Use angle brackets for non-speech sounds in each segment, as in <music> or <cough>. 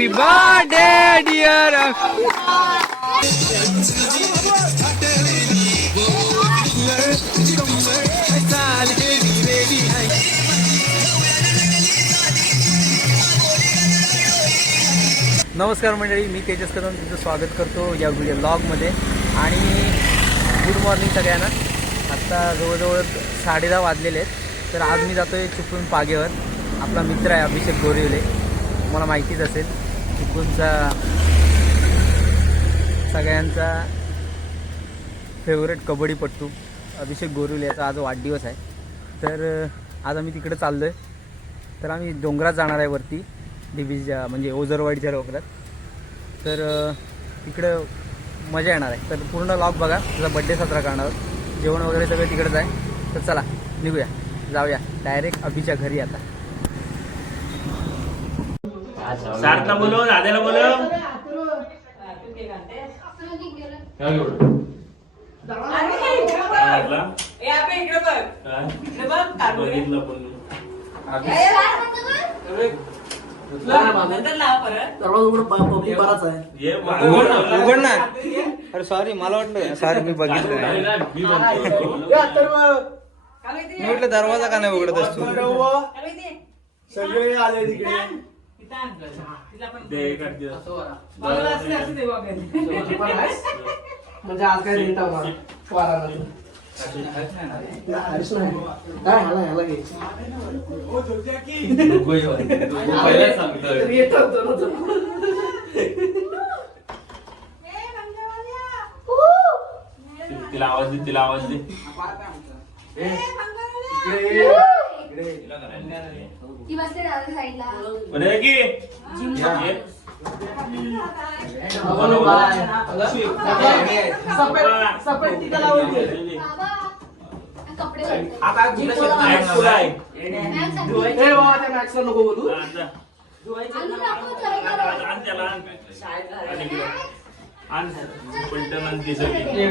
Happy birthday dear नमस्कार मंडळी मी तेजस कदम तुमचं स्वागत करतो या व्हिडिओ ब्लॉगमध्ये आणि गुड मॉर्निंग सगळ्यांना. आत्ता जवळजवळ साडे दहा वाजलेले आहेत. तर आज मी जातो आहे चिपळूण पागेवर. आपला मित्र आहे अभिषेक गोरिवले. तुम्हाला माहितीच असेल. चिपळूणचा सगळ्यांचा फेवरेट कबड्डीपट्टू अभिषेक गोरुल याचा आज वाढदिवस आहे. तर आज आम्ही तिकडे चाललो आहे तर आम्ही डोंगरात जाणार आहे वरती डिबीच्या म्हणजे ओझरवाडीच्या डोंगरात. तर तिकडं मजा येणार आहे. तर पूर्ण लॉक बघा त्याचा बड्डे साजरा करणार जेवण वगैरे सगळं तिकडंच आहे. तर चला निघूया. जाऊया. डायरेक्ट अभिच्या घरी आता. सार्थला बोलव दादाला बोलव ये उघड ना उघड ना अरे सॉरी मला वाटलं सॉरी मी बघितलं नाही. मी म्हटलं दरवाजा का नाही उघडत असतो सगळे आले तिकडे. म्हणजे आज काय काय ह्याला ह्याला. तिला आवाज दे तिला आवाज दे ती बसते दादा साईडला. बरं. बाबा. कपडे बाबा त्या मॅक्सला नको बोलू. आण जा. आणून टाकू जरा आण, जरा. आण. त्याला <laughs> आण. आण इकडं. आण. पलटण आण ते सगळी.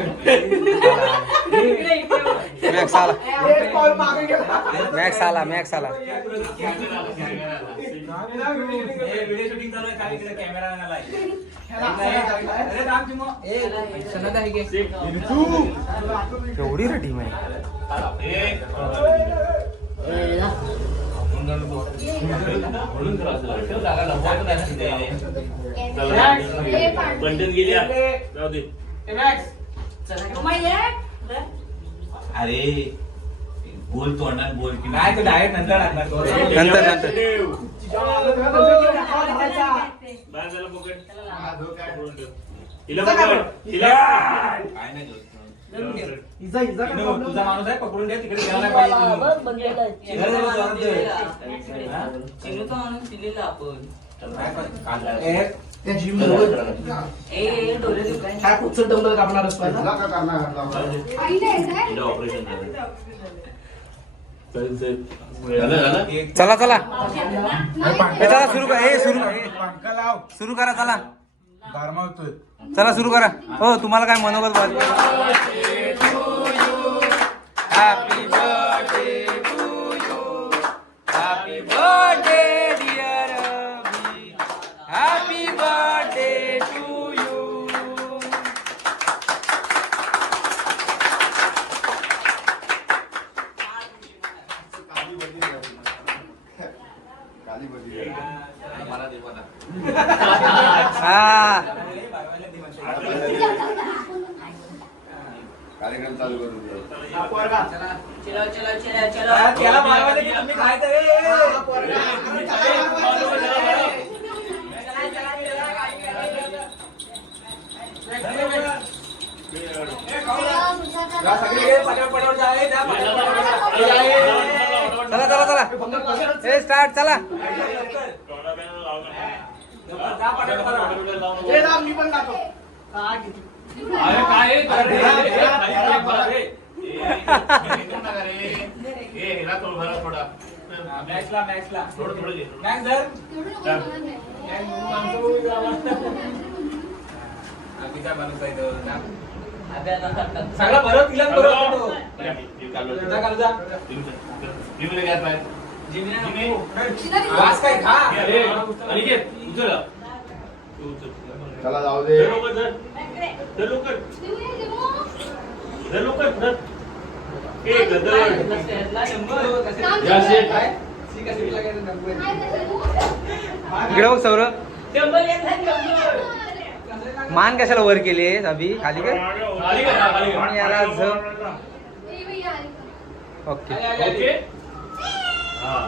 मॅक्स आला एक पाऊल मागे गेला मॅक्स आला मॅक्स आला एवढी रे टीम आहे पलटण गेली आ. जाऊ दे अरे बोल तोंडात बोल की नाही तो डायरेक्ट नंतर आणणार तो. नंतर नंतर. हिला पकड. हिला. काय नाही तुझा. माणूस आहे पकडून ठेव तिकडे गेला नाही पाहिजे तुम्ही. घर हा? त्या जिम काय ऑपरेशन. चल, चल. झालं, झालं? चला चला ए, चला सुरू करा ए सुरू. सुरू करा चला. चला सुरू करा हो तुम्हाला काय मनोगत वाटतं जा, ए, ए, चला चला चला. स्टार्ट चला. मी पण जातो. काय किती? अरे, काय आहे? अरे, अरे, अरे, अरे. हा, माणूस आहे तो. सगळं हे. जा, खाली जा. वास काय खा? अनिकेत, चला जाऊ दे. इकडे बघ सौरभ. मान कशाला वर केली अभि? खाली काय खाली कर, खाली कर. आणि याला झ-. ओके. ओके. हा.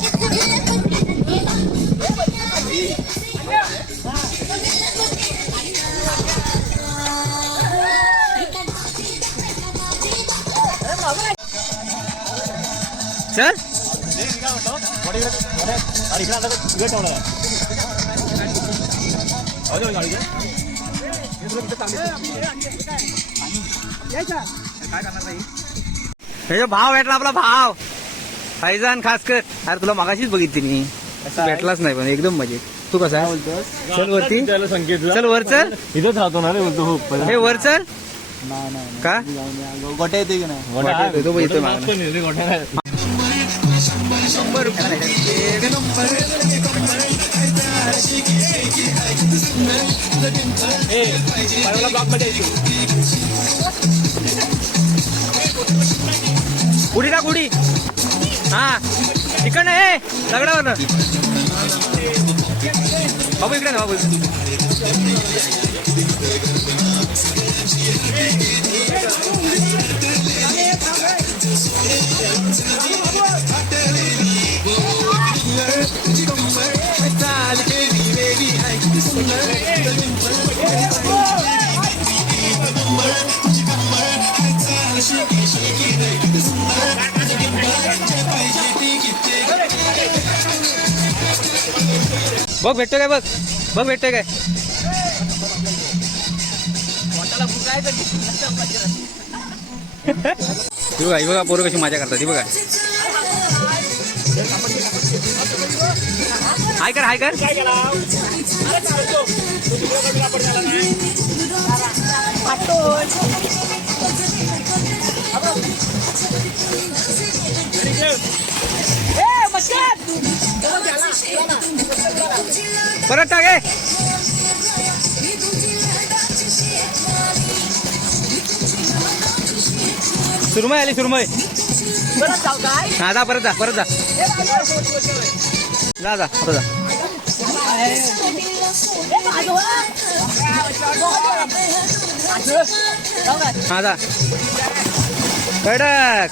हे जो भाव भेटला आपला भाव. फैजान खासकर. अरे तुला मगाशीच बघितली मी. असं भेटलाच नाही पण एकदम मजेत. तू कसा बोलतोस? चल वरती. चल वर चल. इथंच राहतो ना रे बोलतो हो हे वर चल. का? गोट्या येते की नाही? शंभर रुपये. उडी टाक उडी हा हे दगडावर बाबू इकडे ना बाबू बघ भेटतो काय बघ? बघ भेटतोय काय? ती बघा ही बघा पोरं कशी मजा करतात ती बघा. हाय कर हाय कर. परत टाक सुरमय आली सुरमय हा जा परत जा परत जा. जा जा परत जा. हा जा कडक.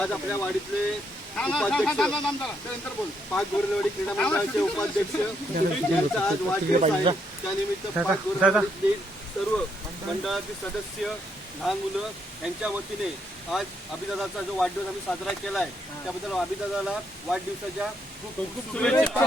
आज आपल्या वाडीतले उपाध्यक्ष. पाच गोरेवाडी क्रीडा मंडळाचे उपाध्यक्ष. यांचा आज वाढदिवस आहे. त्यानिमित्त सर्व मंडळातील सदस्य लहान मुलं यांच्या वतीने आज अभिदादाचा जो वाढदिवस आम्ही साजरा केलाय त्याबद्दल अभिदादाला वाढदिवसाच्या खूप खूप शुभेच्छा.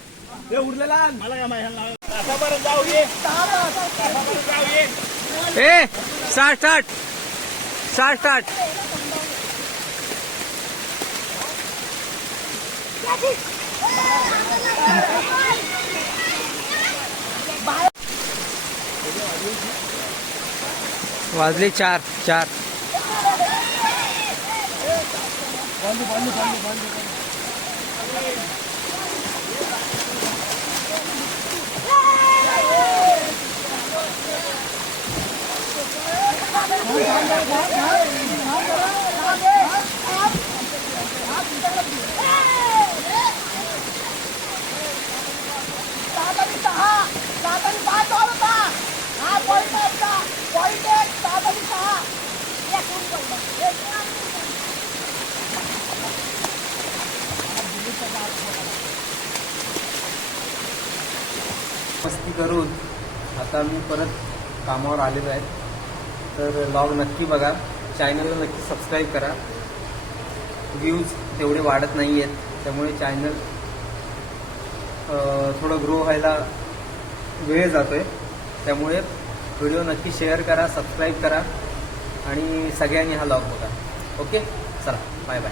ते उरलेला मला काय माहिती आतापर्यंत जाऊ ये आतापर्यंत जाऊ ये. ए स्टार्ट स्टार्ट स्टार्ट स्टार्ट वाजले चार चार. सातारी सहा सातारी पाच मस्ती करून आता मी परत कामावर आलेलो आहे. तर लॉग नक्की बघा. चॅनलला नक्की सबस्क्राईब करा. व्ह्यूज तेवढे वाढत नाही आहेत त्यामुळे चॅनल थोडं ग्रो व्हायला वेळ जातो आहे त्यामुळे व्हिडिओ नक्की शेअर करा सबस्क्राईब करा. आणि सगळ्यांनी हा लॉग बघा. ओके चला. Bye bye